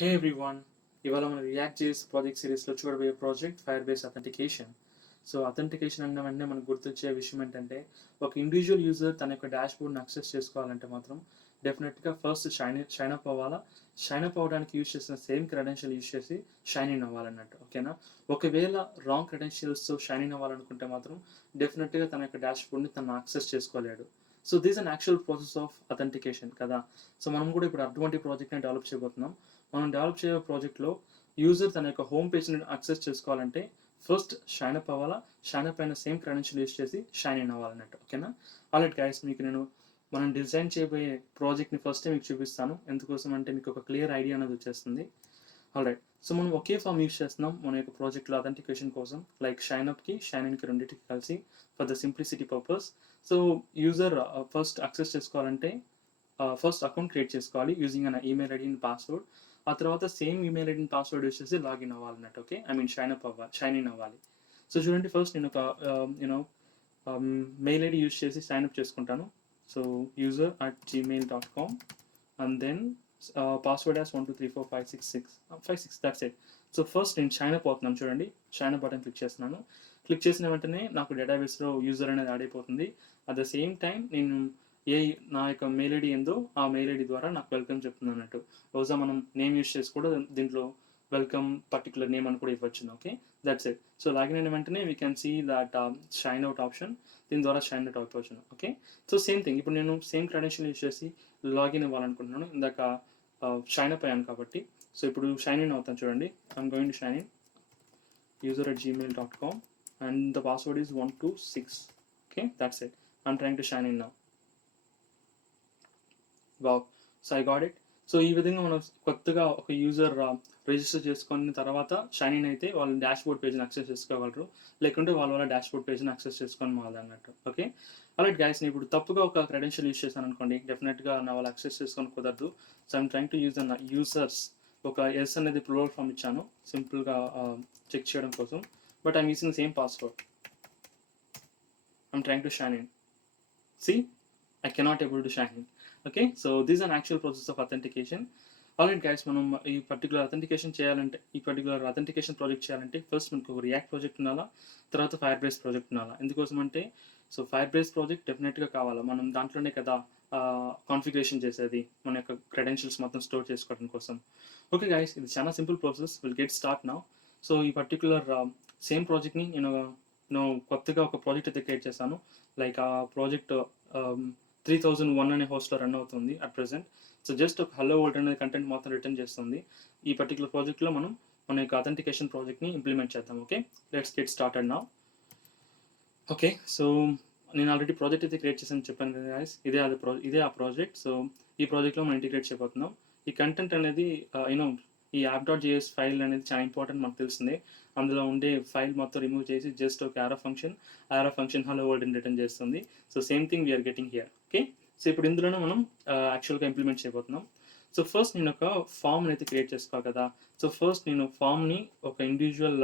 హే ఎవ్రీవన్, ఇవాళ మన రియాక్ట్ చేసి ప్రాజెక్ట్ సిరీస్లో చూడబోయే project fire base authentication. So authentication అన్న వెంటనే మనకు గుర్తొచ్చే విషయం ఏంటంటే, ఒక ఇండివిజువల్ యూజర్ తన యొక్క డాష్ బోర్డ్ని యాక్సెస్ చేసుకోవాలంటే మాత్రం డెఫినెట్గా ఫస్ట్ షైన్ అప్ అవ్వాలా. షైన్ అప్ అవ్వడానికి యూజ్ చేసిన సేమ్ క్రెడెన్షియల్ యూజ్ చేసి షైన్ ఇన్ అవ్వాలన్నట్టు, ఓకేనా. ఒకవేళ రాంగ్ క్రెడెన్షియల్స్తో షైన్ ఇన్ అవ్వాలనుకుంటే మాత్రం డెఫినెట్గా తన యొక్క డాష్ బోర్డ్ని తను యాక్సెస్ చేసుకోలేడు. So this an actual process of authentication కదా. సో మనం కూడా ఇప్పుడు అటువంటి ప్రాజెక్ట్ని డెవలప్ చేయబోతున్నాం. మనం డెవలప్ చేయే ప్రాజెక్ట్లో యూజర్ తన యొక్క హోమ్ పేజ్ని యాక్సెస్ చేసుకోవాలంటే ఫస్ట్ షైన్ అప్ అవ్వాలా. షైన్ అప్ అయిన సేమ్ క్రెడెన్షియల్ యూజ్ చేసి షైన్ ఇన్ అవ్వాలన్నట్టు, ఓకేనా. ఆల్రెడీ గైస్, మీకు నేను మనం డిజైన్ చేయబోయే ప్రాజెక్ట్ని ఫస్టే మీకు చూపిస్తాను. ఎందుకోసం అంటే మీకు ఒక క్లియర్ ఐడియా అనేది వచ్చేస్తుంది. ఆల్రైట్, సో మనం ఒకే ఫామ్ యూజ్ చేస్తున్నాం మన యొక్క ప్రాజెక్ట్లో అథెంటికేషన్ కోసం. లైక్ షైన్ అప్కి షైన్ ఇన్కి రెండింటికి కలిసి for the simplicity purpose. So user first access చేసుకోవాలంటే ఫస్ట్ అకౌంట్ క్రియేట్ చేసుకోవాలి using an email ID and password. ఆ తర్వాత same email ID and password use చేసి లాగిన్ అవ్వాలన్నట్టు, okay. I mean sign in అవ్వాలి. సో చూడండి, ఫస్ట్ నేను ఒక మెయిల్ ఐడి యూస్ చేసి సైన్ అప్ చేసుకుంటాను. So user@gmail.com and then password as 1234566 that's it. So first నేను షైన్ అప్ అవుతున్నాను. చూడండి, షైన్ అప్ బటన్ క్లిక్ చేస్తున్నాను. క్లిక్ చేసిన వెంటనే నాకు డేటాబేస్లో యూజర్ అనేది యాడ్ అయిపోతుంది. అట్ ద సేమ్ టైం నేను నా యొక్క మెయిల్ ఐడి ఏందో ఆ మెయిల్ ఐడి ద్వారా నాకు వెల్కమ్ చెప్తుంది అన్నట్టు. బహుశా మనం నేమ్ యూస్ చేసి కూడా దీంట్లో వెల్కమ్ పర్టికులర్ నేమ్ అని కూడా ఇవ్వచ్చు, okay. That's it. So login అయిన వెంటనే we can see that sign out option. దీని ద్వారా షైన్ అవుట్ అవ్వచ్చు, ఓకే. సో సేమ్ థింగ్, ఇప్పుడు నేను సేమ్ క్రెడెన్షియల్ యూస్ చేసి లాగిన్ అవ్వాలనుకుంటున్నాను. ఇందాక షైన్ అప్ అయ్యాను కాబట్టి. సో ఇప్పుడు షైన్ ఇన్ అవుతాను. చూడండి, I'm going to sign in user@gmail.com and the password is 126. Okay, that's it. I'm trying to shine in now. Wow, so I got it. So ఈ విధంగా మనం కొత్తగా ఒక యూజర్ రిజిస్టర్ చేసుకున్న తర్వాత షైన్ ఇన్ అయితే వాళ్ళ డాష్ బోర్డ్ పేజ్ని యాక్సెస్ చేసుకోగలరు. లేకుంటే వాళ్ళ డాష్ బోర్డ్ పేజ్ని యాక్సెస్ చేసుకొని మాది అన్నట్టు, ఓకే. అలాంటి గైస్, నేను ఇప్పుడు తప్పుగా ఒక క్రెడెన్షియల్ యూస్ చేశాను అనుకోండి, డెఫినెట్గా నా వాళ్ళు యాక్సెస్ చేసుకొని కుదరదు. So I'm trying to use అన్న యూజర్స్ ఒక ఎస్ అనేది ప్లూరల్ ఫామ్ ఇచ్చాను సింపుల్గా చెక్ చేయడం కోసం. But I'm using same password. I'm trying to sign in. See, I cannot able to shine in. Okay, so this is an actual process of authentication. Alright guys, మనం ఈ particular authentication చేయాలంటే, ఈ particular authentication project చేయాలంటే ఫస్ట్ మనకు ఒక react project ఉండాలా, తర్వాత fire base project ఉండాలా. ఎందుకోసం అంటే, సో ఫైర్ బేస్ ప్రాజెక్ట్ డెఫినెట్గా కావాలా. మనం దాంట్లోనే కదా కాన్ఫిగరేషన్ చేసేది, మన యొక్క క్రెడెన్షియల్స్ మొత్తం స్టోర్ చేసుకోవడం కోసం. ఓకే గైస్, ఇది చాలా simple process. Will get start now. So ఈ పర్టికులర్ సేమ్ ప్రాజెక్ట్ని నేను కొత్తగా ఒక ప్రాజెక్ట్ అయితే క్రియేట్ చేశాను. లైక్ ఆ ప్రాజెక్ట్ 3001 అనే హోస్ట్లో రన్ అవుతుంది అట్ ప్రెసెంట్. సో జస్ట్ ఒక హలో వరల్డ్ అనేది కంటెంట్ మాత్రం రిటర్న్ చేస్తుంది. ఈ పర్టికులర్ ప్రాజెక్ట్లో మనం మన యొక్క అథెంటికేషన్ ప్రాజెక్ట్ని ఇంప్లిమెంట్ చేద్దాం, okay. Let's get started now. Okay, so నేను ఆల్రెడీ ప్రాజెక్ట్ అయితే క్రియేట్ చేశాను చెప్పాను కదా గైస్. ఇదే ఆ ప్రాజెక్ట్. సో ఈ ప్రాజెక్ట్లో మనం ఇంటిగ్రేట్ చేయబోతున్నాం. ఈ కంటెంట్ అనేది ఈ app.js ఫైల్ అనేది చాలా ఇంపార్టెంట్, మనకు తెలిసిందే. అందులో ఉండే ఫైల్ మొత్తం రిమూవ్ చేసి జస్ట్ ఒక యారో ఫంక్షన్ హలో వరల్డ్ అని రిటర్న్ చేస్తుంది. So same thing we're getting here, okay. So ఇప్పుడు ఇందులోనే మనం యాక్చువల్గా ఇంప్లిమెంట్ చేయబోతున్నాం. సో ఫస్ట్ నేను ఒక ఫామ్ని అయితే క్రియేట్ చేసుకోవాలి కదా. సో ఫస్ట్ నేను ఫామ్ని ఒక ఇండివిజువల్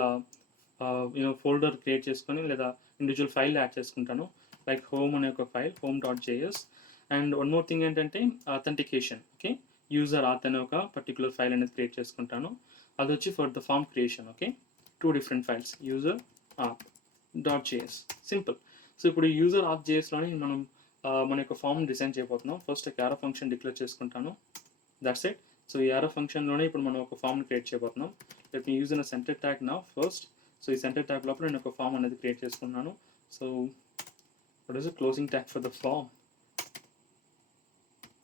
ఫోల్డర్ క్రియేట్ చేసుకొని లేదా ఇండివిజువల్ ఫైల్ యాడ్ చేసుకుంటాను. లైక్ హోమ్ అనే ఒక file, home.js. And one more thing ఏంటంటే అథెంటికేషన్, ఓకే. యూజర్ ఆత్ అనే ఒక పర్టికులర్ ఫైల్ అనేది క్రియేట్ చేసుకుంటాను. అది వచ్చి for the form creation, okay. 2 different files, user app.js, simple. So ఇప్పుడు యూజర్ app.jsలోని మనం మన యొక్క ఫామ్ డిజైన్ చేయబోతున్నాం. ఫస్ట్ ఒక యారో ఫంక్షన్ డిక్లేర్ చేసుకుంటాను. That's it. సో ఈ యారో ఫంక్షన్లోనే ఇప్పుడు మనం ఒక ఫామ్ని క్రియేట్ చేయబోతున్నాం. Let me use in center tag now first. So ఈ సెంటర్ ట్యాగ్ లోపల నేను ఒక ఫామ్ అనేది క్రియేట్ చేసుకున్నాను. So what is the closing tag for the form?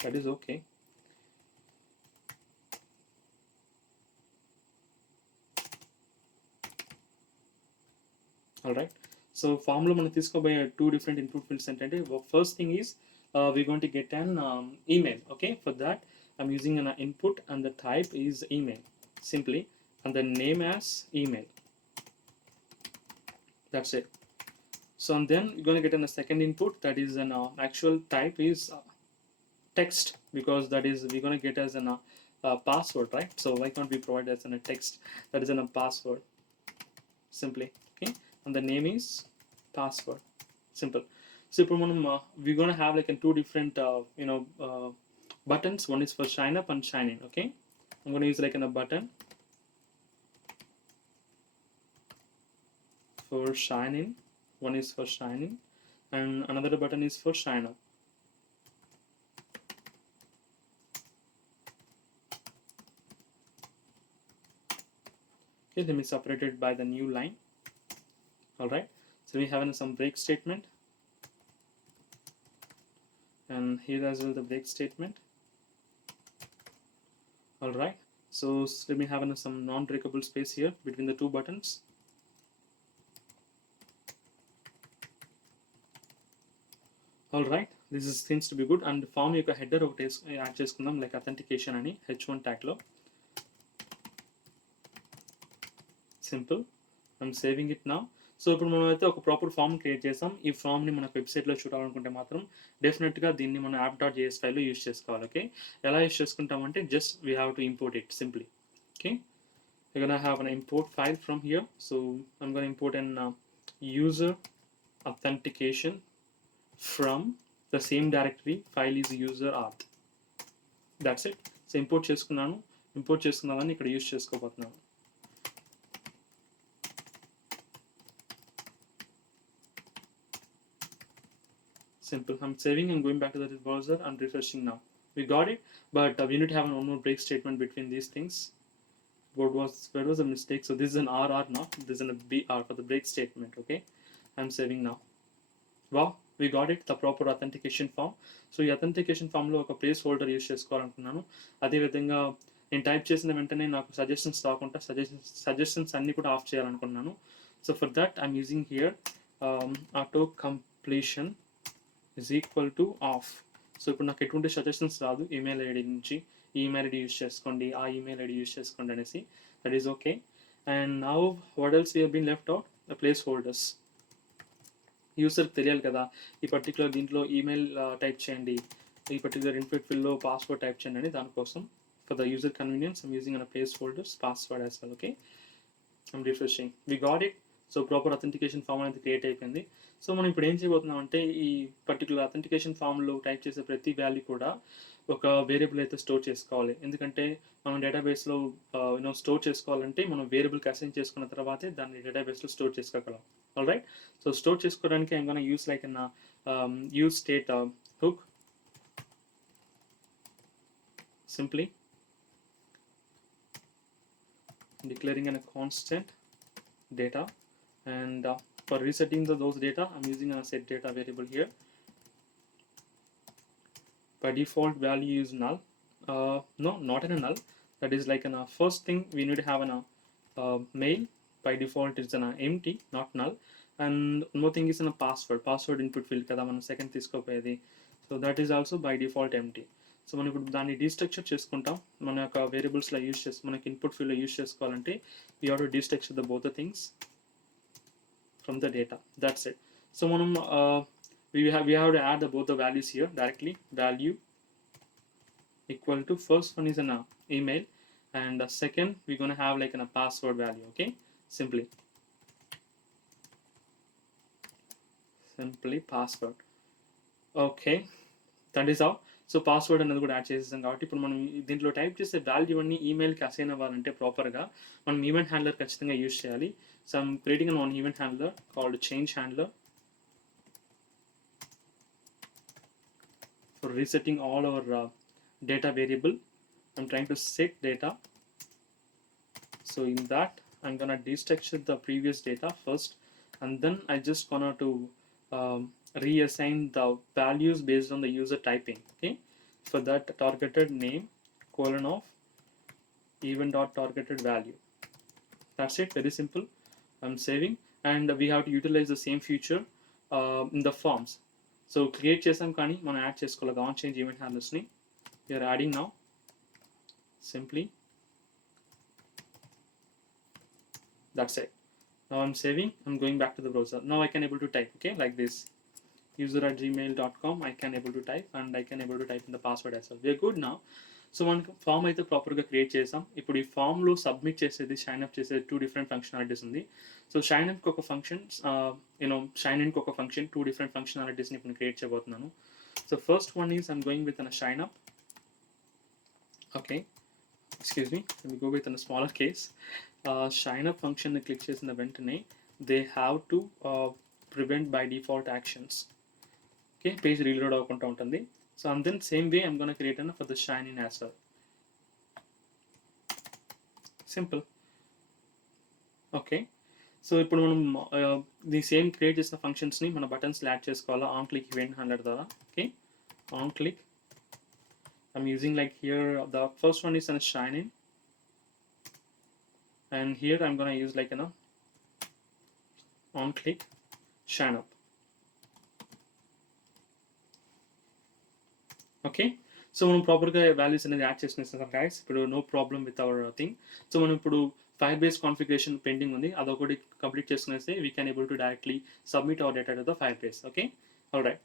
That is okay. Alright, so ఫామ్లో మనం తీసుకోబోయే 2 different input fields ఏంటంటే, first thing is we're going to get an email, okay. For that I'm using an input and the type is email simply, and the name as email. That's it. So and then you're going to get in a second input that is an actual type is text, because that is we're going to get as an password, right? So why can't we provide as a text that is in a password simply, okay. And the name is password, simple. So ఇప్పుడు మనం we're going to have like 2 different buttons. One is for shine up and shine in, okay. I'm going to use like a button for sign in. One is for sign in and another button is for sign up. Okay, let me separate it by the new line. All right, so we have some break statement, and here as well the break statement. All right, so let me have some non-breakable space here between the two buttons. All right, this is seems to be good. And form యొక్క header ఒకటి add చేసుకుందాం, like authentication అని h1 ట్యాగ్లో. Simple. I'm saving it నా. So ఇప్పుడు మనం అయితే ఒక ప్రాపర్ ఫామ్ క్రియేట్ చేసాం. ఈ ఫామ్ని మనకు వెబ్సైట్లో చూడాలనుకుంటే మాత్రం డెఫినెట్గా దీన్ని మనం యాప్ డాట్ జేఎస్ ఫైల్లో యూస్ చేసుకోవాలి. ఓకే, ఎలా యూస్ చేసుకుంటామంటే just we have to import it simply. Okay, you're gonna have an import file from here. So I'm going to import an user authentication from the same directory. File is user auth. That's it. So import చేసుకున్నాను. ఇంపోర్ట్ చేసుకున్నాను ఇక్కడ యూస్ చేసుకోబోతున్నాను. Simple. I'm saving and going back to the browser and refreshing now. We got it, but we need to have one more break statement between these things. Where was the mistake? So this is an RR now. This is a BR for the break statement. Okay, I'm saving now. Wow, we got it. The proper authentication form. So ఈ authentication form లో ఒక place holder use చేసుకోవాలనుకున్నాను. అదేవిధంగా నేను టైప్ చేసిన వెంటనే నాకు సజెషన్స్ రాకుండా సజెషన్స్ అన్ని కూడా ఆఫ్ చేయాలనుకున్నాను. So for that I'm using here auto completion is equal to off. So ఇప్పుడు నాకు ఎటువంటి సజెషన్స్ రాదు ఈమెయిల్ ఐడి నుంచి. ఈమెయిల్ ఐడి యూస్ చేసుకోండి, ఆ ఈమెయిల్ ఐడి యూస్ చేసుకోండి అనేసి. That is okay. And now what else we have been left out? The place holders. యూసర్కి తెలియాలి కదా ఈ పర్టికులర్ దీంట్లో ఈమెయిల్ టైప్ చేయండి, ఈ పర్టికులర్ ఇన్పుట్ ఫిల్లో పాస్వర్డ్ టైప్ చేయండి అని. దానికోసం for the user convenience I'm using an placeholders password as well. Okay, I'm refreshing. We got it. So proper authentication form అనేది క్రియేట్ అయిపోయింది. సో మనం ఇప్పుడు ఏం చేయబోతున్నాం అంటే ఈ పర్టికులర్ అథెంటికేషన్ ఫామ్లో టైప్ చేసే ప్రతి వాల్యూ కూడా ఒక వేరియబుల్ అయితే స్టోర్ చేసుకోవాలి. ఎందుకంటే మనం డేటాబేస్లో స్టోర్ చేసుకోవాలంటే మనం వేరియబుల్కి అసైన్ చేసుకున్న తర్వాతే దాన్ని డేటాబేస్లో స్టోర్ చేసుకోగలం. ఆల్ రైట్, సో స్టోర్ చేసుకోవడానికి I'm gonna use like an use state hook. Simply declaring a constant data, and for resetting those data I'm using a set data variable here. By default value is null. No, not in a null. That is like a first thing we need to have a mail. By default it's an empty, not null. And one more thing is a password input field kada మనం second తీసుకోపోయేది. So that is also by default empty. So మనం ఇప్పుడు దాన్ని డీస్ట్రక్చర్ చేసుకుంటాం. మన యొక్క వేరియబుల్స్లో యూస్ చేసి మనకి ఇన్పుట్ ఫీల్డ్లో యూస్ చేసుకోవాలంటే వీ హ్యావ్ టు డీస్ట్రక్చర్ the both the things from the data. That's it. So మనం we have to add both the values here directly. Value equal to first one is an email, and second we're going to have like a password value. Okay, simply password. Okay, that is how. So password అనేది కూడా యాడ్ చేసేసాం కాబట్టి ఇప్పుడు మనం దీంట్లో టైప్ చేసే వాల్యూ అన్ని ఈమెయిల్కి అసైన్ అవ్వాలంటే ప్రాపర్గా మనం ఈవెంట్ హ్యాండ్లర్ ఖచ్చితంగా యూజ్ చేయాలి. So I'm creating one event handler called change handler for resetting all our data variable. I'm trying to set data. So in that I'm gonna destructure the previous data first, and then I just gonna to reassign the values based on the user typing. Okay, for that targeted name colon of event dot targeted value. That's it, very simple. I'm saving, and we have to utilize the same feature in the forms. So create చేసాం కానీ మనం add చేసుకోవాలి on change event హ్యాండ్లర్స్ని. We're adding now. Simply that's it. Now I'm saving. I'm going back to the browser. Now I can able to type. Okay, like this user@gmail.com. I can able to type, and I can able to type in the password as well. We are good now. So మనకు ఫామ్ అయితే ప్రాపర్గా క్రియేట్ చేసాం. ఇప్పుడు ఈ ఫామ్లో సబ్మిట్ చేసేది shine up చేసేది 2 different functionalities ఉంది. సో షైన్ అప్కి ఒక ఫంక్షన్, షైన్ ఇన్కి ఒక ఫంక్షన్, 2 డిఫరెంట్ ఫంక్షనాలిటీస్ని ఇప్పుడు క్రియేట్ చేయబోతున్నాను. So first one is I'm going with an shine up. Okay, excuse me, let me go with a smaller case. Shine up function ని క్లిక్ చేసిన వెంటనే they have to prevent by default actions. Okay, page reload అవ్వకుండా ఉంటుంది. So and then same way I'm gonna create అన్న for the sign in as well. Simple. Okay, so ఇప్పుడు మనం the same create చేసిన ఫంక్షన్స్ని మన బటన్స్లో యాడ్ చేసుకోవాలా ఆన్ క్లిక్ ఈవెంట్ హ్యాండ్లర్ ద్వారా. Okay, on click I'm using like here the first one is a shine in, and here I'm gonna use like on click shine up. Okay, so మనం ప్రాపర్గా values అనేది add చేసుకునేస్తాం guys. ఇప్పుడు no problem with our thing. So మనం ఇప్పుడు Firebase configuration pending ఉంది, అదొకటి complete చేసుకునేస్తే we can able to directly submit our data to the Firebase. Okay, all right.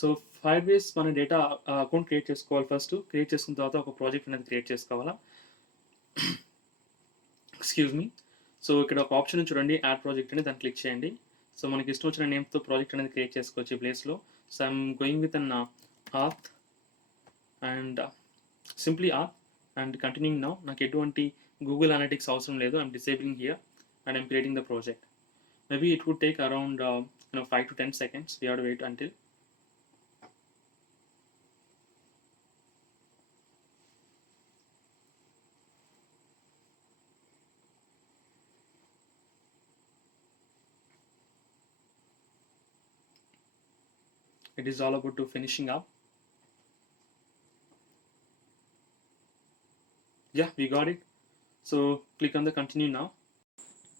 So Firebase మన data account create చేసుకోవాలి. First create చేసుకున్న తర్వాత ఒక ప్రాజెక్ట్ అనేది క్రియేట్ చేసుకోవాలా. Excuse me. సో ఇక్కడ ఒక ఆప్షన్ చూడండి, యాడ్ ప్రాజెక్ట్ అని, దాన్ని క్లిక్ చేయండి. సో మనకి ఇష్టం వచ్చిన నేమ్తో ప్రాజెక్ట్ అనేది క్రియేట్ చేసుకోవచ్చు ఈ ప్లేస్లో. So I'm going with an auth and simply auth and continuing now. నాకు ఎటువంటి గూగుల్ అనలిటిక్స్ అవసరం లేదు. I'm disabling here and I'm creating the project. Maybe it would take around 5 to 10 seconds. We have to wait until. It is all about to finishing up. Yeah, we got it. So click on the continue now.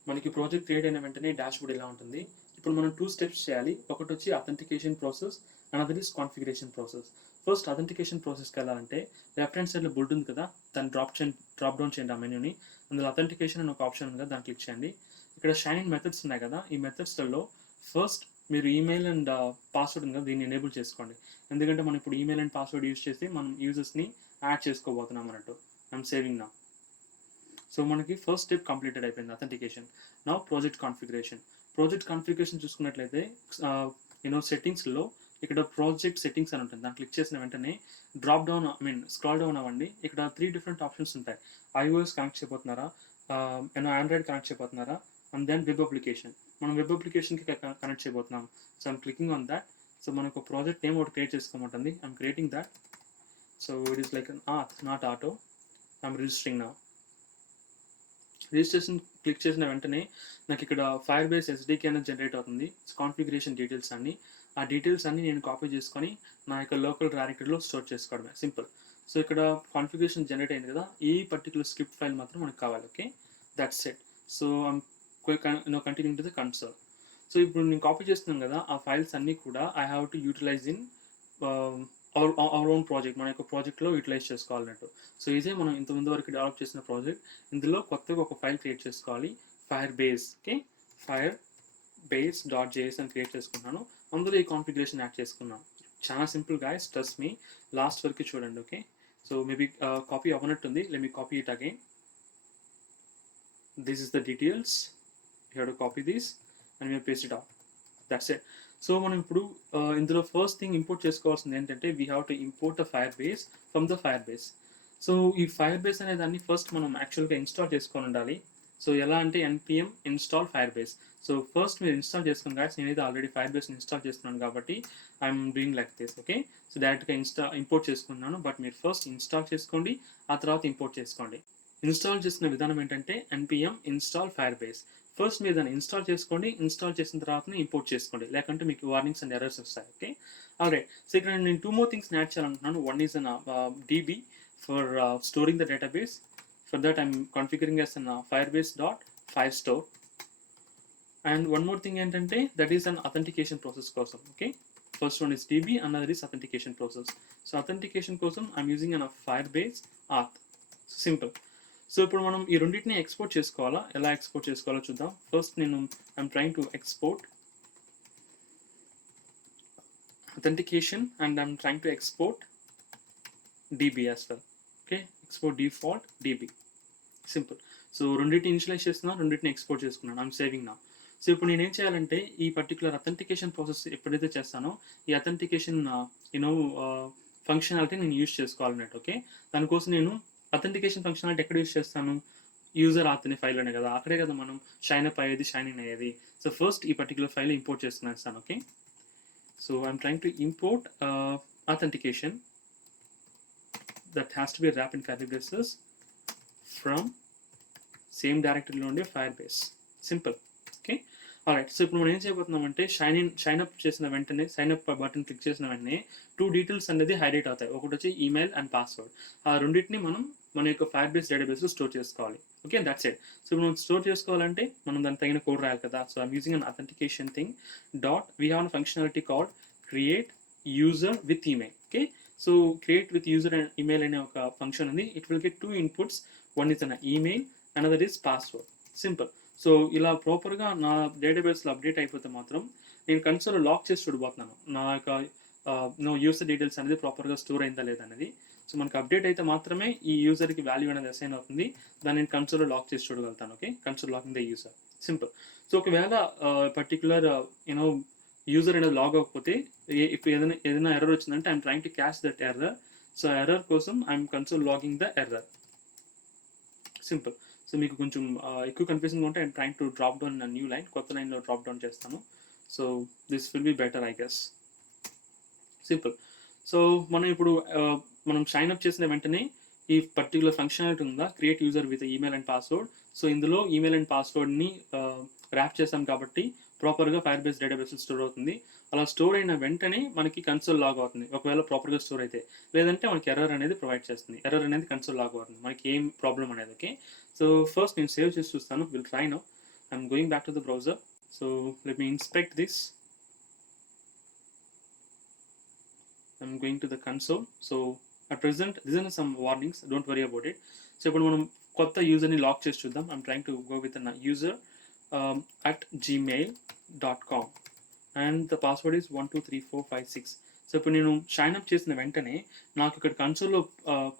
మనకి project create అయిన వెంటనే డాష్బోర్డ్ ఇలా ఉంటుంది. ఇప్పుడు మనం 2 steps చేయాలి. ఒకటి వచ్చి authentication process, another is configuration process. First authentication ప్రాసెస్కి వెళ్ళాలంటే లెఫ్ట్ హ్యాండ్ సైడ్లో బుల్ట్ ఉంది కదా, దాన్ని డ్రాప్ డౌన్ చేయండి ఆ మెనూని. అందులో అథెంటికేషన్ అని ఒక ఆప్షన్ ఉంది కదా, దాన్ని క్లిక్ చేయండి. ఇక్కడ షైనింగ్ మెథడ్స్ ఉన్నాయి కదా, ఈ మెథడ్స్లలో ఫస్ట్ మీరు ఈమెయిల్ అండ్ పాస్వర్డ్ ఉంది కదా, దీన్ని ఎనేబుల్ చేసుకోండి. ఎందుకంటే మనం ఇప్పుడు ఈమెయిల్ అండ్ పాస్వర్డ్ యూజ్ చేసి మనం యూజర్స్ని యాడ్ చేసుకోబోతున్నాం అన్నట్టు. ఐఎమ్ సేవింగ్ నా. సో మనకి ఫస్ట్ స్టెప్ కంప్లీటెడ్ అయిపోయింది, authentication. Now project configuration. Project configuration చూసుకున్నట్లయితే సెట్టింగ్స్లో ఇక్కడ ప్రాజెక్ట్ సెట్టింగ్స్ అని ఉంటుంది, దాన్ని క్లిక్ చేసిన వెంటనే డ్రాప్ డౌన్ స్క్రాల్ డౌన్ అవ్వండి. ఇక్కడ 3 different ఆప్షన్స్ ఉంటాయి. iOS కనెక్ట్ చేయబోతున్నారా, ఆండ్రాయిడ్ కనెక్ట్ చేయబోతున్నారా, అండ్ దెన్ వెబ్ అప్లికేషన్. మనం వెబ్ అప్లికేషన్కి కనెక్ట్ చేయబోతున్నాం. So I'm clicking on that. So మనకు ప్రాజెక్ట్ నేమ్ ఒకటి క్రియేట్ చేసుకోమంటుంది. I'm creating that. So it is like not auto. I'm registering నా. రిజిస్ట్రేషన్ క్లిక్ చేసిన వెంటనే నాకు ఇక్కడ ఫైర్ బేస్ ఎస్డికే అనేది జనరేట్ అవుతుంది. కాన్ఫిగరేషన్ డీటెయిల్స్ అన్ని, ఆ డీటెయిల్స్ అన్ని నేను కాపీ చేసుకొని నా యొక్క లోకల్ డైరెక్టరీలో స్టోర్ చేసుకోవడమే, సింపుల్. సో ఇక్కడ కాన్ఫిగరేషన్ జనరేట్ అయింది కదా, ఈ పర్టికులర్ స్క్రిప్ట్ ఫైల్ మాత్రం మనకు కావాలి. Okay, that's it. So continue to the console. So ఇప్పుడు నేను కాపీ చేస్తున్నాను కదా, ఆ ఫైల్స్ అన్నీ కూడా I have to utilize in our own project, మన యొక్క ప్రాజెక్ట్లో యూటిలైజ్ చేసుకోవాలన్నట్టు. సో ఇదే మనం ఇంతకుముందు వరకు డెవలప్ చేసిన ప్రాజెక్ట్. ఇందులో కొత్తగా ఒక ఫైల్ క్రియేట్ చేసుకోవాలి, Firebase. Okay, Firebase .js అని క్రియేట్ చేసుకున్నాను. అందులో ఈ కాన్ఫిగరేషన్ యాడ్ చేసుకున్నాను. చాలా simple guys, trust me. Last వరకు చూడండి. ఓకే, సో మేబీ కాపీ అవ్వనట్టుంది. Let me copy it again. This is the details. You have to copy this and you paste it out. That's it. So మనం ఇప్పుడు ఇందులో first thing import చేసుకోవాల్సింది ఏంటంటే we have to import the fire base from the Firebase. So ఈ fire base అనే దాన్ని ఫస్ట్ మనం యాక్చువల్గా ఇన్స్టాల్ చేసుకొని ఉండాలి. సో ఎలా అంటే npm install fire base. So first మీరు ఇన్స్టాల్ చేసుకుని గాయస్, నేనైతే ఆల్రెడీ ఫైర్ బేస్ని ఇన్స్టాల్ చేస్తున్నాను కాబట్టి I'm doing like this. Okay, so డైరెక్ట్గా ఇంపోర్ట్ చేసుకున్నాను. బట్ మీరు ఫస్ట్ ఇన్స్టాల్ చేసుకోండి, ఆ తర్వాత ఇంపోర్ట్ చేసుకోండి. ఇన్స్టాల్ చేసిన విధానం ఏంటంటే npm install fire base. First మీరు దాన్ని ఇన్స్టాల్ చేసుకోండి, ఇన్స్టాల్ చేసిన తర్వాతనే ఇంపోర్ట్ చేసుకోండి, లేకుంటే మీకు వార్నింగ్స్ అండ్ ఎర్రర్స్ వస్తాయి. Okay, alright. సో ఇక్కడ నేను 2 more things యాడ్ చేయాలనుకుంటున్నాను. One is an db for storing the database. For that I'm configuring as an firebase.firestore. And one more thing ఏంటంటే that is an authentication process కోసం. Okay, first one is db, another is authentication process. So authentication కోసం I'm using an Firebase auth. Simple. So ఇప్పుడు మనం ఈ రెండింటిని ఎక్స్పోర్ట్ చేసుకోవాలా, ఎలా ఎక్స్పోర్ట్ చేసుకోవాలో చూద్దాం. ఫస్ట్ నేను I'm trying to export authentication and I'm trying to export db as well. Okay, export default db, simple. So రెండింటిని ఇనిషియలైజ్ చేస్తున్నాను, రెండింటిని ఎక్స్పోర్ట్ చేసుకున్నాను. ఐఎమ్ సేవింగ్ నా. సో ఇప్పుడు నేను ఏం చేయాలంటే ఈ పర్టికులర్ అథెంటికేషన్ ప్రాసెస్ ఎప్పుడైతే చేస్తానో ఈ అథెంటికేషన్ ఫంక్షనాలిటీ నేను యూజ్ చేసుకోవాలన్నట్టు. ఓకే, దానికోసం నేను అథెంటికేషన్ ఫంక్షనాలిటీ ఎక్కడ యూజ్ చేస్తాను? యూజర్ ఆత్ అనే ఫైల్‌లోనే కదా! అక్కడే కదా మనం షైన్ అప్ అయ్యేది, షైన్ ఇన్ అయ్యేది. సో, ఫస్ట్ ఈ పర్టిక్యులర్ ఫైల్ ఇంపోర్ట్ చేసుకునేస్తాను. Okay. So, I'm trying to import authentication that has to be wrapped in curly braces from same డైరెక్టరీలో ఉండే ఫైర్బేస్. సింపుల్. ఓకే. ఆల్రైట్. సో ఇప్పుడు మనం ఏం చేయబోతున్నామంటే షైన్ అప్ చేసిన వెంటనే సైన్ అప్ బటన్ క్లిక్ చేసిన వెంటనే 2 డీటెయిల్స్ అనేది హైలైట్ అవుతాయి. ఒకటొచ్చి ఈమెయిల్ అండ్ పాస్వర్డ్. ఆ రెండిటిని మనం మన యొక్క ఫైర్బేస్ డేటాబేస్‌లో స్టోర్ చేసుకోవాలి. ఓకే. That's it. సో ఇప్పుడు మనం స్టోర్ చేసుకోవాలంటే మనం దానికి తగిన కోడ్ రాయాలి కదా! So I'm using an authentication thing dot we have an functionality called create user with email. Okay. So create with user and email అనే ఒక ఫంక్షన్ ఉంది. It will get 2 inputs. One is an email, another is password. Simple. So ఇలా ప్రాపర్‌గా నా డేటాబేస్‌లో అప్డేట్ అయిపోతే మాత్రం నేను కన్సోల్‌లో లాక్ చేసి చూడబోతున్నాను. నా యొక్క యూజర్ డీటెయిల్స్ అనేది ప్రాపర్‌గా స్టోర్ అయిందా లేదా అనేది. సో మనకు అప్డేట్ అయితే మాత్రమే ఈ యూజర్‌కి వాల్యూ అనేది అసైన్ అవుతుంది. దాన్ని నేను కన్సోల్‌లో లాక్ చేసి చూడగలుగుతాను. Okay. Console logging the user. Simple. So ఒకవేళ పర్టిక్యులర్ యూజర్ అనేది లాగ్ అవ్వకపోతే ఇప్పుడు ఏదైనా ఎర్రర్ వచ్చిందంటే I'm trying to catch that error. So error కోసం I'm console logging the error. Simple. So మీకు కొంచెం ఎక్కువ కన్ఫ్యూజింగ్‌గా ఉంటే I'm trying to drop down new line. కొత్త లైన్‌లో డ్రాప్ డౌన్ చేస్తాను. So this will be better I guess. Simple. So మనం ఇప్పుడు మనం సైన్ అప్ చేసిన వెంటనే ఈ పర్టిక్యులర్ ఫంక్షనాలిటీ ఉందా? Create user with email and password. So ఇందులో ఈమెయిల్ అండ్ పాస్వర్డ్‌ని ర్యాప్ చేసాం కాబట్టి ప్రాపర్‌గా ఫైర్బేస్ డేటాబేస్‌లో స్టోర్ అవుతుంది. అలా స్టోర్ అయిన వెంటనే మనకి కన్సోల్ లాగ్ అవుతుంది. ఒకవేళ ప్రాపర్‌గా స్టోర్ అయితే. లేదంటే మనకి ఎర్రర్ అనేది ప్రొవైడ్ చేస్తుంది. ఎర్రర్ అనేది కన్సోల్ లాగ్ అవుతుంది. మనకి ఏం ప్రాబ్లమ్ అనేది. ఓకే. సో ఫస్ట్ నేను సేవ్ చేసి చూస్తాను. Will try now. I'm going back to the browser. So let me inspect this. I'm going to the console. So at present this are some warnings. Don't worry about it. So ఇప్పుడు మనం కొత్త యూజర్‌ని లాక్ చేసి చూద్దాం. I'm trying to go with an user at gmail.com and the password is 123456. సో ఇప్పుడు నేను షైన్ అప్ చేసిన వెంటనే నాకు ఇక్కడ కన్సోల్‌లో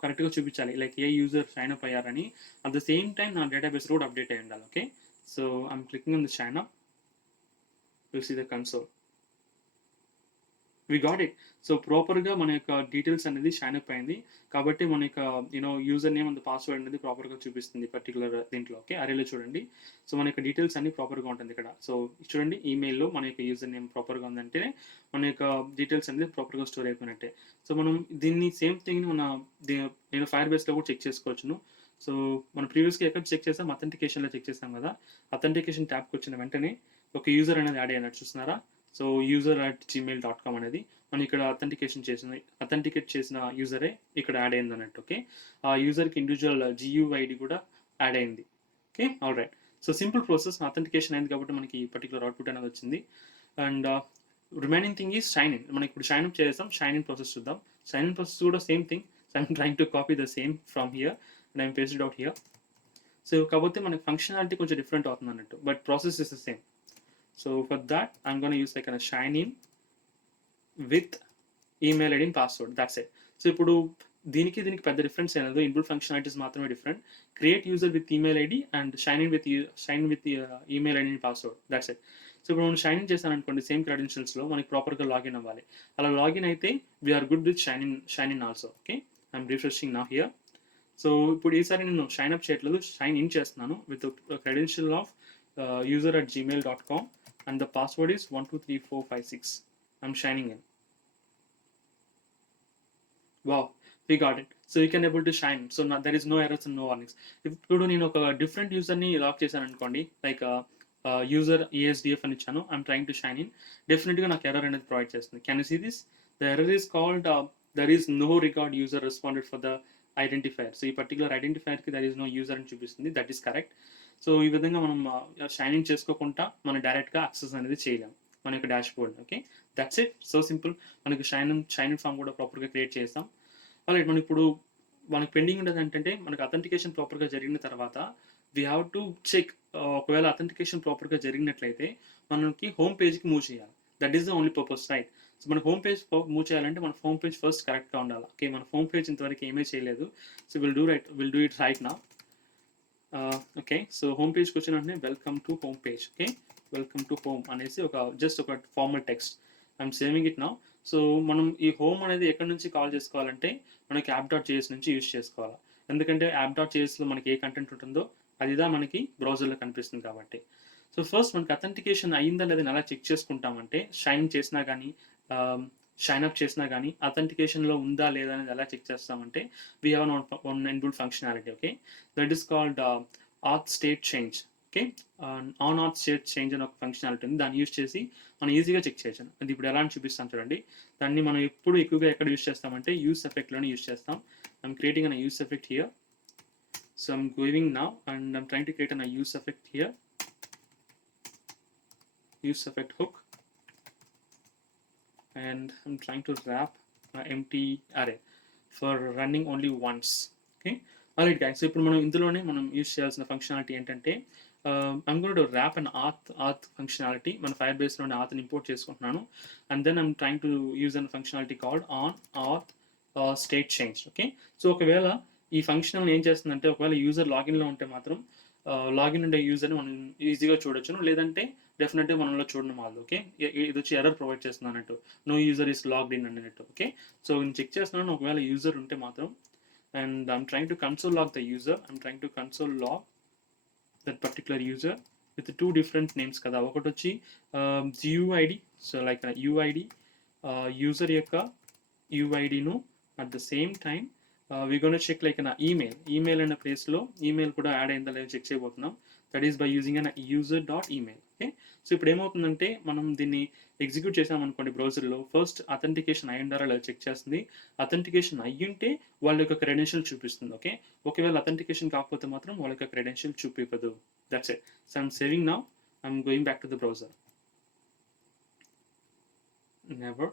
కరెక్ట్‌గా చూపించాలి. Like a user sign up అయ్యారని. అట్ ద సేమ్ టైమ్ నా డేటాబేస్ కూడా అప్డేట్ అయ్యి ఉండాలి. Okay. So I'm clicking on the sign up. You see the console. We got it. So ప్రాపర్‌గా మన యొక్క డీటెయిల్స్ అనేది షైన్ అప్ అయింది. కాబట్టి మన యొక్క యూజర్ నేమ్ అండ్ పాస్వర్డ్ అనేది ప్రాపర్‌గా చూపిస్తుంది పర్టిక్యులర్ దీంట్లో. ఓకే. అరేలో చూడండి. సో మన యొక్క డీటెయిల్స్ అన్నీ ప్రాపర్‌గా ఉంటుంది ఇక్కడ. సో చూడండి ఈమెయిల్‌లో మన యొక్క యూజర్ నేమ్ ప్రాపర్‌గా ఉందంటే మన యొక్క డీటెయిల్స్ అనేది ప్రాపర్‌గా స్టోర్ అయిపోయినట్టే. సో మనం దీన్ని సేమ్ థింగ్‌ని నేను ఫైర్బేస్‌లో కూడా చెక్ చేసుకోవచ్చును. సో మనం ప్రీవియస్‌గా ఎక్కడ చెక్ చేసాం? అథెంటికేషన్‌లో చెక్ చేసాం కదా! అథెంటికేషన్ ట్యాబ్‌కి వచ్చిన వెంటనే ఒక యూజర్ అనేది యాడ్ అయినట్టు చూస్తున్నారా? సో user@gmail.com అనేది మనం ఇక్కడ అథెంటికేట్ చేసిన యూజరే ఇక్కడ యాడ్ అయింది అన్నట్టు. ఓకే. ఆ యూజర్‌కి ఇండివిజువల్ GUID కూడా యాడ్ అయింది. Okay. Alright. So simple process. Authentication అయింది కాబట్టి మనకి ఈ పర్టిక్యులర్ అవుట్‌పుట్ అనేది వచ్చింది. And remaining thing is sign in. మనం ఇప్పుడు షైన్ అప్ చేసాం. షైన్ ఇన్ ప్రాసెస్ చూద్దాం. షైన్ ఇన్ ప్రాసెస్ కూడా same thing. So I'm trying to copy the same from here and I'm paste it out here. So కాకపోతే మనకి functionality కొంచెం different అవుతుంది అన్నట్టు. But process is the same. So for that, I'm going to use like a shine in with email ID and password. That's it. So ఇప్పుడు దీనికి పెద్ద డిఫరెన్స్ ఏం లేదు. ఇన్బుల్ట్ ఫంక్షనాలిటీస్ మాత్రమే different. Create user with email ID and shine in with email ID and password. That's it. So ఇప్పుడు మనం shine in చేశాను అనుకోండి సేమ్ క్రెడెన్షియల్స్లో మనకి ప్రాపర్గా లాగిన్ అవ్వాలి. అలా లాగిన్ అయితే we're good with sign in also. Okay. I'm refreshing now here. So ఇప్పుడు ఈసారి నేను షైన్ అప్ చేయట్లేదు. షైన్ ఇన్ చేస్తున్నాను with credential of user@gmail.com and the password is 123456. I'm shining in. Wow, we got it. So you can able to shine. So there is no errors and no warnings. ఇప్పుడు నేను ఒక డిఫరెంట్ యూజర్ని లాక్ చేశాను అనుకోండి. Like user ESDF అని ఇచ్చాను. I'm trying to sign in. డెఫినెట్గా నాకు ఎర్రర్ అనేది ప్రొవైడ్ చేస్తుంది. Can you see this? The error is called there is no record user responded for the identifier. So ఈ పర్టికులర్ ఐడెంటిఫైర్కి దర్ ఈస్ నో యూజర్ అని చూపిస్తుంది. That is correct. సో ఈ విధంగా మనం షైన్ ఇన్ చేసుకోకుండా మనం డైరెక్ట్గా యాక్సెస్ అనేది చేయలేం మన యొక్క dash board. Okay. That's it. So simple. మనకి షైన్ ఇన్ ఫామ్ కూడా ప్రాపర్గా క్రియేట్ చేస్తాం. అలాగే మనం ఇప్పుడు మనకు పెండింగ్ ఉండేది ఏంటంటే మనకు అథెంటికేషన్ ప్రాపర్గా జరిగిన తర్వాత వీ హ్యావ్ టు చెక్. ఒకవేళ అథెంటికేషన్ ప్రాపర్గా జరిగినట్లయితే మనకి హోమ్ పేజ్కి మూవ్ చేయాలి. That is the only purpose, right? So మన హోమ్ పేజ్ మూవ్ చేయాలంటే మన హోమ్ పేజ్ ఫస్ట్ కరెక్ట్గా ఉండాలి. ఓకే. మన హోమ్ పేజ్ ఇంతవరకు ఏమీ చేయలేదు. So will do it right నా. ఓకే. సో హోమ్ పేజ్కి వచ్చిన వెంటనే welcome to home page. Okay. Welcome to home అనేసి జస్ట్ ఒక formal text. I'm saving it now. So మనం ఈ హోమ్ అనేది ఎక్కడి నుంచి కాల్ చేసుకోవాలంటే మనకి యాప్.js నుంచి యూజ్ చేసుకోవాలి. ఎందుకంటే app.jsలో మనకి ఏ కంటెంట్ ఉంటుందో అదిదా మనకి బ్రౌజర్లో కనిపిస్తుంది కాబట్టి. సో ఫస్ట్ మనకి అథెంటికేషన్ అయిందా లేదని ఎలా చెక్ చేసుకుంటామంటే షైన్ చేసినా కానీ షైన్ అప్ చేసినా కానీ అథెంటికేషన్లో ఉందా లేదా అనేది ఎలా చెక్ చేస్తామంటే we have one inbuilt functionality. Okay, that is called auth state change. Okay, on auth state change అనే ఒక ఫంక్షనాలిటీ ఉంది. దాన్ని యూస్ చేసి మనం ఈజీగా చెక్ చేయొచ్చు. అది ఇప్పుడు ఎలా అని చూపిస్తాం చూడండి. దాన్ని మనం ఎప్పుడు ఎక్కువగా ఎక్కడ యూస్ చేస్తామంటే యూస్ ఎఫెక్ట్లోనే యూస్ చేస్తాం. I'm creating an use effect here. So I'm going now and I'm trying to create an use effect here. Use effect hook, and I'm trying to wrap an empty array for running only once. Okay, alright guys, so ఇప్పుడు మనం ఇందులోనే మనం యూస్ చేయాల్సిన ఫంక్షనాలిటీ ఏంటంటే I'm going to wrap an auth functionality. మన Firebase లోనే auth ని ఇంపోర్ట్ చేసుకుంటున్నాను, and then I'm trying to use a functionality called on auth state change. Okay, so ఒకవేళ ఈ ఫంక్షన్ ఏం చేస్తుందంటే ఒకవేళ యూజర్ లాగిన్లో ఉంటే మాత్రం లాగిన్ ఉండే యూజర్ని మనం ఈజీగా చూడొచ్చును, లేదంటే డెఫినెట్గా మనలో చూడడం వాళ్ళు. ఓకే, ఇది వచ్చి ఎర్రర్ ప్రొవైడ్ చేస్తుంది అన్నట్టు, no user is logged in అన్నట్టు. ఓకే, సో నేను చెక్ చేస్తున్నాను ఒకవేళ యూజర్ ఉంటే మాత్రం, and I'm trying to console log the user. I'm trying to console log that particular user with 2 different names కదా. ఒకటి వచ్చి GUID, so like UID user యొక్క UIDను at the same time we gonna check like నా email అనే ప్లేస్లో email కూడా add అయిందా లేదో చెక్ చేయబోతున్నాం. That is by using an user.email. Okay, so ఇప్పుడు ఏమవుతుందంటే మనం దీన్ని ఎగ్జిక్యూట్ చేసామనుకోండి బ్రౌజర్లో, ఫస్ట్ అథెంటికేషన్ అయ్యిండారా లేదా చెక్ చేస్తుంది. అథెంటికేషన్ అయ్యుంటే వాళ్ళ యొక్క క్రెడెన్షియల్ చూపిస్తుంది. ఓకే, ఒకవేళ అథెంటికేషన్ కాకపోతే మాత్రం వాళ్ళ యొక్క క్రెడెన్షియల్ చూపివ్వదు. That's it. So I'm saving now. I'm going back to the browser. Never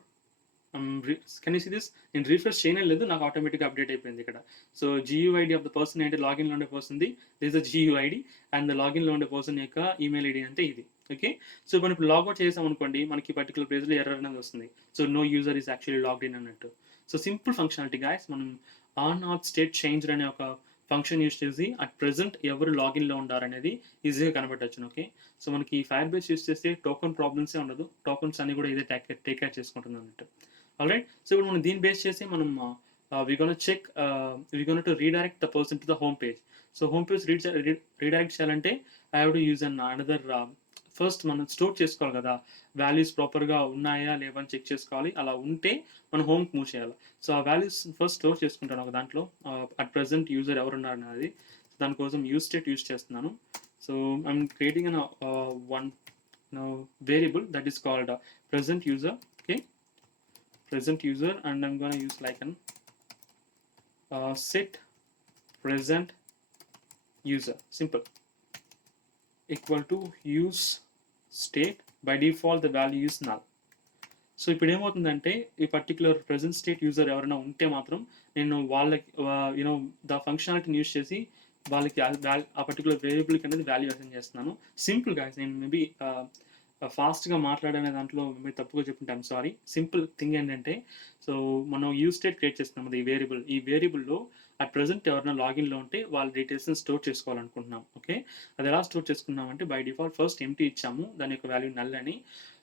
can you see this? నేను రిఫ్రెష్ చేయలేదు, నాకు ఆటోమేటిక్గా అప్డేట్ అయిపోయింది ఇక్కడ. So GUID of the person ఏంటి, లాగిన్లో ఉండే పర్సన్ది this the GUID, and the లాగిన్లో ఉండే పర్సన్ యొక్క ఈమెయిల్ ఐడి అంటే ఇది. ఓకే, సో మనం ఇప్పుడు లాగ్అవుట్ చేసాం అనుకోండి, మనకి పర్టికులర్ పేజ్లో ఎర్రర్ అనేది వస్తుంది. So no user is actually logged in అన్నట్టు. So simple functionality guys. మనం ఆన్ ఆత్ స్టేట్ చేంజ్ అనే ఒక ఫంక్షన్ యూస్ చేసి అట్ ప్రెజెంట్ ఎవరు లాగిన్లో ఉండారనేది ఈజీగా కనబడచ్చు. ఓకే, సో మనకి Firebase యూస్ చేస్తే టోకన్ ప్రాబ్లమ్సే ఉండదు, టోకన్స్ అన్ని కూడా ఇదే టేక్ కేర్ చేసుకుంటుంది అన్నట్టు. ఆల్రైట్, సో ఇప్పుడు మనం దీన్ని బేస్ చేసి మనం we gonna check we gonna to redirect the person to the home page. So home page redirect చేయాలంటే I have to use another first మనం స్టోర్ చేసుకోవాలి కదా, వాల్యూస్ ప్రాపర్గా ఉన్నాయా లేవా అని చెక్ చేసుకోవాలి. అలా ఉంటే మనం హోమ్కి మూవ్ చేయాలి. సో ఆ వాల్యూస్ ఫస్ట్ స్టోర్ చేసుకుంటాను ఒక దాంట్లో, అట్ ప్రెజెంట్ యూజర్ ఎవరున్నారు అనేది. దానికోసం యూజ్ స్టేట్ యూజ్ చేస్తున్నాను. So I'm creating an one variable that is called present user. Okay, present user, and I'm going to use like an set present user, simple, equal to use state. By default the value is null. So ఇప్పుడు ఏమవుతుందంటే ఈ particular present state user ఎవరైనా ఉంటే మాత్రం నేను వాళ్ళకి you know the ఫంక్షనాలిటీని యూస్ చేసి వాళ్ళకి ఆ పర్టికులర్ వేరియబుల్కి అనేది వాల్యూ అసైన్ చేస్తున్నాను. సింపుల్ గా నేను మేబీ ఫాస్ట్గా మాట్లాడనే దాంట్లో మీరు తప్పుగా చెప్పుంటాను, సారీ. సింపుల్ థింగ్ ఏంటంటే, సో మనం యూజ్ స్టేట్ క్రియేట్ చేస్తున్నాం అది ఈ వేరియబుల్లో అట్ ప్రెజెంట్ ఎవరైనా లాగిన్లో ఉంటే వాళ్ళ డీటెయిల్స్ని స్టోర్ చేసుకోవాలనుకుంటున్నాం. ఓకే, అది ఎలా స్టోర్ చేసుకున్నామంటే బై డిఫాల్ట్ ఫస్ట్ ఎంటీ ఇచ్చాము, దాని యొక్క వాల్యూ నల్ అని.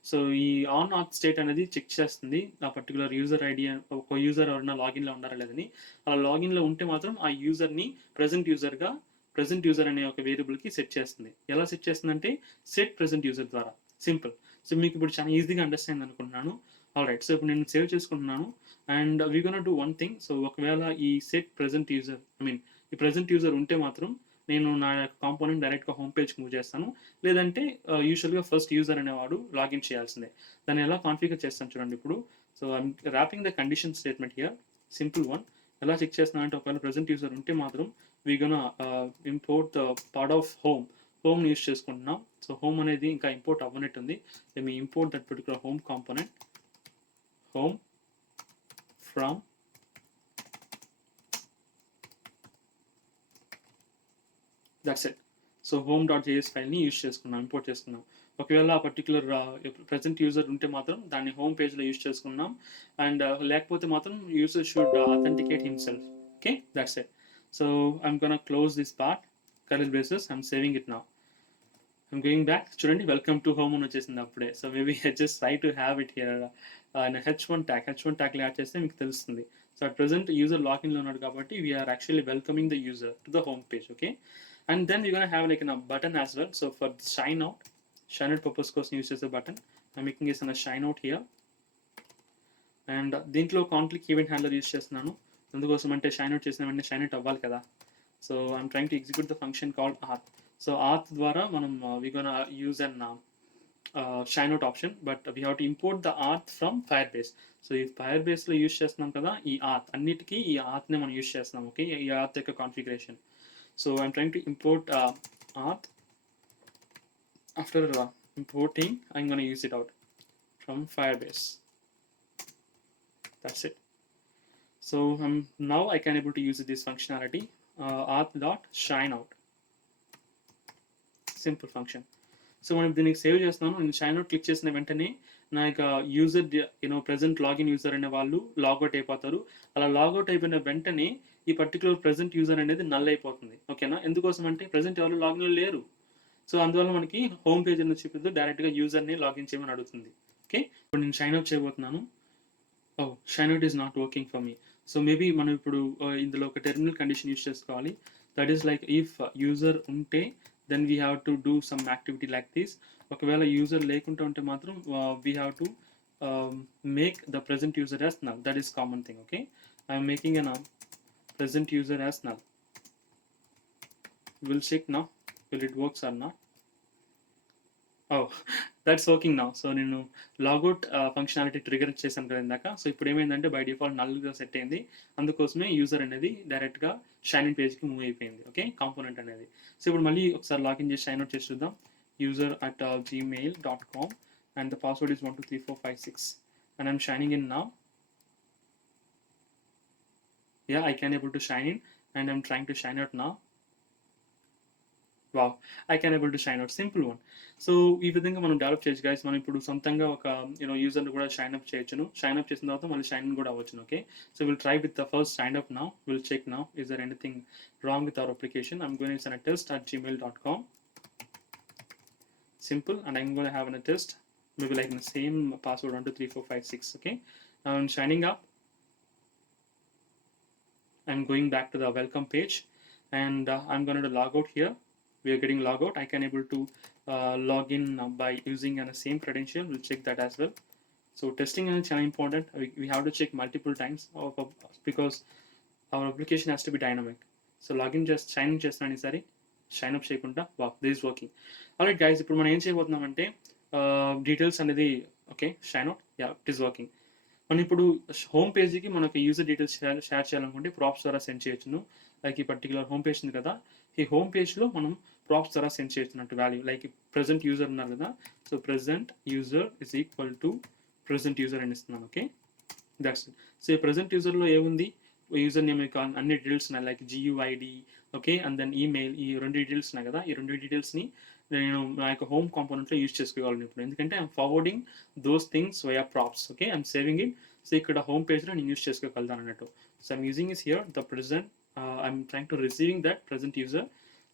సో ఈ ఆన్ ఆత్ స్టేట్ అనేది చెక్ చేస్తుంది ఆ పర్టికులర్ యూజర్ ఐడి, ఒక యూజర్ ఎవరైనా లాగిన్లో ఉన్నారా లేదని. అలా లాగిన్లో ఉంటే మాత్రం ఆ యూజర్ని ప్రెజెంట్ యూజర్ అనే ఒక వేరియబుల్కి సెట్ చేస్తుంది. ఎలా సెట్ చేస్తుందంటే సెట్ ప్రెజెంట్ యూజర్ ద్వారా. సింపుల్. సో మీకు ఇప్పుడు చాలా ఈజీగా అండర్స్టాండ్ అనుకుంటున్నాను. ఆల్రైట్, సో ఇప్పుడు నేను సేవ్ చేసుకుంటున్నాను, and we gonna do one thing. So ఒకవేళ ఈ సెట్ ప్రెజెంట్ యూజర్ ఈ ప్రెజెంట్ యూజర్ ఉంటే మాత్రం నేను నా కాంపోనెంట్ డైరెక్ట్గా హోమ్ పేజ్కి మూవ్ చేస్తాను, లేదంటే యూజువల్గా ఫస్ట్ యూజర్ అనేవాడు లాగిన్ చేయాల్సిందే. దాన్ని ఎలా కాన్ఫిగర్ చేస్తాను చూడండి ఇప్పుడు. So I'm wrapping the condition statement here, simple one. ఎలా చెక్ చేస్తున్నాను అంటే ఒకవేళ ప్రెజెంట్ యూజర్ ఉంటే మాత్రం we gonna import the part of హోమ్ని యూస్ చేసుకుంటున్నాం. సో హోమ్ అనేది ఇంకా ఇంపోర్ట్ అవ్వనట్టుంది. Me import that particular home component, home from that's it. So home.js ఫైల్ని యూస్ చేసుకున్నాం, ఇంపోర్ట్ చేసుకున్నాం. ఒకవేళ ఆ పర్టికులర్ ప్రెజెంట్ యూజర్ ఉంటే మాత్రం దాన్ని హోమ్ పేజ్లో యూస్ చేసుకున్నాం, అండ్ లేకపోతే మాత్రం user should authenticate himself. Okay, that's it. So I'm gonna close this part, curly braces, I'm saving it now. I'm going back. చూడండి, వెల్కమ్ టు హోమ్ అని వచ్చేసింది అప్పుడే. So maybe just try to have it here H1 ట్యాగ్లో add చేస్తే మీకు తెలుస్తుంది. So at present user లాగిన్లో ఉన్నాడు కాబట్టి we're actually welcoming the user to the home page. Okay, and then you gonna have like a button as well. So for shine out purpose కోసం యూస్ చేసే button, I'm making this a shine out here. And దీంట్లో conflict event handler use చేస్తున్నాను. అందుకోసం అంటే shine out చేసిన వెంటనే shine out అవ్వాలి కదా. So I'm trying to execute the function called auth. So auth ద్వారా మనం we gonna use an sign out option, but we have to import the auth from Firebase. So ఈ ఫైర్ బేస్లో use చేస్తున్నాం కదా ఈ ఆత్, అన్నిటికీ ఈ ఆత్నే మనం యూస్ చేస్తున్నాం. ఓకే, ఈ ఆత్ యొక్క configuration. So I'm trying to import auth. After importing, I'm going to use it out from Firebase. That's it. So now I can able to use this functionality, auth.shineout. Simple function. So మనం దీనికి సేవ్ చేస్తున్నాను. నేను sign out click చేసిన వెంటనే నా యొక్క user present login user అనే వాళ్ళు లాగౌట్ అయిపోతారు. అలా లాగౌట్ అయిపోయిన వెంటనే ఈ పర్టికులర్ ప్రెజెంట్ యూజర్ అనేది నల్ అయిపోతుంది. ఓకేనా, ఎందుకోసం అంటే ప్రెజెంట్ ఎవరు లాగిన్లో లేరు. సో అందువల్ల మనకి హోమ్ పేజ్ అనేది చూపిస్తూ డైరెక్ట్గా యూజర్ని లాగిన్ చేయమని అడుగుతుంది. ఓకే, ఇప్పుడు నేను షైన్ అవుట్ చేయబోతున్నాను. Sign out is not working for me. So maybe మనం ఇప్పుడు ఇందులో ఒక టెర్మినల్ కండిషన్ యూస్ చేసుకోవాలి. That is like if user ఉంటే then we have to do some activity like this. ఒకవేళ యూజర్ లేకుండా ఉంటే మాత్రం we have to make the present user as null. That is common thing. Okay, I'm making an present user as null. Will check now will it works or not. Oh, that's working now. So నేను logout functionality trigger చేశాను కదా ఇందాక. సో ఇప్పుడు ఏమైందంటే by default నల్గా సెట్ అయింది. అందుకోసమే యూజర్ అనేది డైరెక్ట్గా షైన్ ఇన్ పేజ్కి మూవ్ అయిపోయింది. ఓకే, కాంపోనెంట్ అనేది. సో ఇప్పుడు మళ్ళీ ఒకసారి లాగిన్ చేసి షైన్ అవుట్ చేసి చూద్దాం. user@gmail.com and the password is 123456 and I'm shining in now. Yeah, I can able to shine in and I'm trying to shine out now. Wow, I can able to shine out. Simple one. So ఈ విధంగా మనం డెవలప్ చేయొచ్చు గైస్. మనం ఇప్పుడు సొంతంగా ఒక యూజర్ని కూడా షైన్ అప్ చేయొచ్చును. షైన్ అప్ చేసిన తర్వాత మళ్ళీ షైన్ కూడా అవ్వచ్చును. Okay, so will try with the first sign up now. Will check now is there anything wrong with our application. I'm going to test@gmail.com. simple, and I'm going to have a test maybe like the same password 123456. okay, now I'm signing up. I'm going back to the welcome page and I'm going to log out here. We are getting log out. I can able to log in by using the same credential. We'll check that as well. So testing is very important. We have to check multiple times because our application has to be dynamic. So login just sign in చేస్తాను ఈసారి shine up చేయకుండా. వా, this is working. Alright guys, ఇప్పుడు మనం ఏం చేయబోతున్నామంటే డీటెయిల్స్ అనేది okay shine out. Yeah, it is working. మనం ఇప్పుడు హోమ్ పేజీకి మనకి యూజర్ డీటెయిల్స్ షేర్ చేయాలనుకుంటే ప్రాప్స్ ద్వారా సెండ్ చేయొచ్చును. లైక్ ఈ పర్టికులర్ హోమ్ పేజ్ ఉంది కదా, ఈ హోమ్ పేజ్లో మనం ప్రాప్స్ ద్వారా సెండ్ చేస్తున్నట్టు వాల్యూ లైక్ ప్రెజెంట్ యూజర్ ఉన్నారు కదా. So present user is equal to present user అని ఇస్తున్నాను. Okay, that's it. సో ఈ ప్రెజెంట్ యూజర్లో ఏముంది, యూజర్ నేమ్ అన్ని డీటెయిల్స్ ఉన్నాయి like GUID. Okay, and then email. ఈ రెండు డీటెయిల్స్ ఉన్నాయి కదా, ఈ రెండు డీటెయిల్స్ని నేను నా యొక్క హోమ్ కాంపోనెంట్లో యూజ్ చేసుకోగలను ఇప్పుడు. ఎందుకంటే I'm forwarding those things via props. Okay, I'm saving it. So ఇక్కడ హోమ్ పేజ్లో నేను యూజ్ చేసుకోగలుగుతాను అన్నట్టు. So I'm using is here the present. I'm trying to receiving that present user.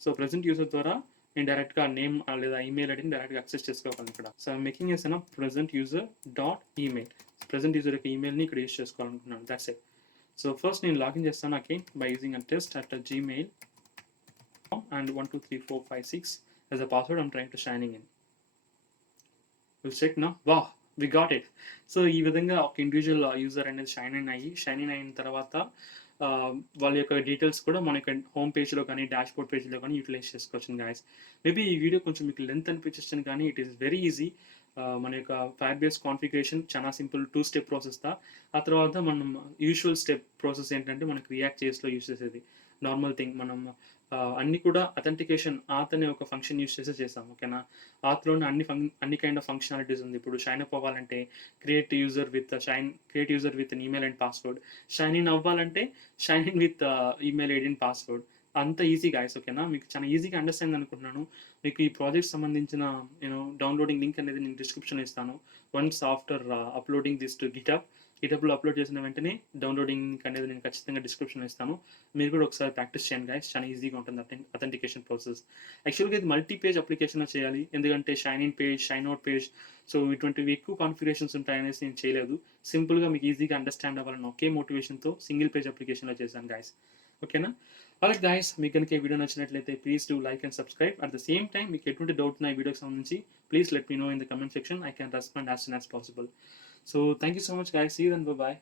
So present user ద్వారా నేను డైరెక్ట్గా నేమ్ లేదా ఈమెయిల్ ఐడిని డైరెక్ట్గా యాక్సెస్ చేసుకోగలను ఇక్కడ. So I'm making as present user dot email. Present user యొక్క ఈమెయిల్ని ఇక్కడ యూజ్ చేసుకోవాలనుకుంటున్నాను. That's it. సో ఫస్ట్ నేను లాగిన్ చేస్తాను again by using test@gmail.com and 123456 as a password. I'm trying to signing in. We'll check now. Wow, we got it. So ఈ విధంగా ఒక individual user అనేది షైన్ ఇన్ అయిన తర్వాత వాళ్ళ యొక్క డీటెయిల్స్ కూడా మన యొక్క హోమ్ పేజ్లో కానీ డాష్ బోర్డ్ పేజ్లో కానీ యూటిలైజ్ చేసుకోవచ్చు గాయస్. మేబీ ఈ వీడియో కొంచెం మీకు లెంత్ అనిపించచ్చు కానీ ఇట్ ఈస్ వెరీ ఈజీ. మన యొక్క ఫైర్బేస్ కాన్ఫిగరేషన్ చాలా సింపుల్ 2-step ప్రాసెస్. ఆ తర్వాత మనం యూజువల్ స్టెప్ ప్రాసెస్ ఏంటంటే మనకి రియాక్ట్ చేస్లో యూజ్ చేసేది నార్మల్ థింగ్. మనం అన్ని కూడా అథెంటికేషన్ ఆత్ అనే ఒక ఫంక్షన్ యూజ్ చేస్తాం. ఓకేనా, ఆత్లోనే అన్ని కైండ్ ఆఫ్ ఫంక్షనాలిటీస్ ఉంది. ఇప్పుడు షైన్ అప్ అవ్వాలంటే create user with an email and password. Sign in అవ్వాలంటే sign in with email ID and password. అంత ఈజీ గాయస్. ఓకేనా, మీకు చాలా ఈజీగా అండర్స్టాండ్ అనుకుంటున్నాను. మీకు ఈ ప్రాజెక్ట్ సంబంధించిన డౌన్లోడింగ్ లింక్ అనేది నేను డిస్క్రిప్షన్ ఇస్తాను. Once after uploading this to GitHub గిటప్లో అప్లోడ్ చేసిన వెంటనే డౌన్లోడింగ్ అనేది నేను ఖచ్చితంగా డిస్క్రిప్షన్లో ఇస్తాను. మీరు కూడా ఒకసారి ప్రాక్టీస్ చేయండి గైస్. చాలా ఈజీగా ఉంటుంది అథెంటికేషన్ ప్రాసెస్. యాక్చువల్గా ఇది మల్టీ పేజ్ అప్లికేషన్లో చేయాలి, ఎందుకంటే shine in page, shine out page, so ఇటువంటివి ఎక్కువ కాన్ఫిగరేషన్స్ ఉంటాయనేసి నేను చేయలేదు. సింపుల్గా మీకు ఈజీగా అండర్స్టాండ్ అవ్వాలని ఒకే మోటివేషన్తో సింగిల్ పేజ్ అప్లికేషన్లో చేశాను గైస్. ఓకేనా? ఆల్రైట్ గైస్, మీకు కనుక ఈ వీడియో నచ్చినట్లయితే please do like and subscribe. At the same time మీకు ఎటువంటి డౌట్ ఉన్న ఈ వీడియోకి సంబంధించి please let me know in the comment section. I can respond as soon as possible. So thank you so much guys. See you then. Bye bye.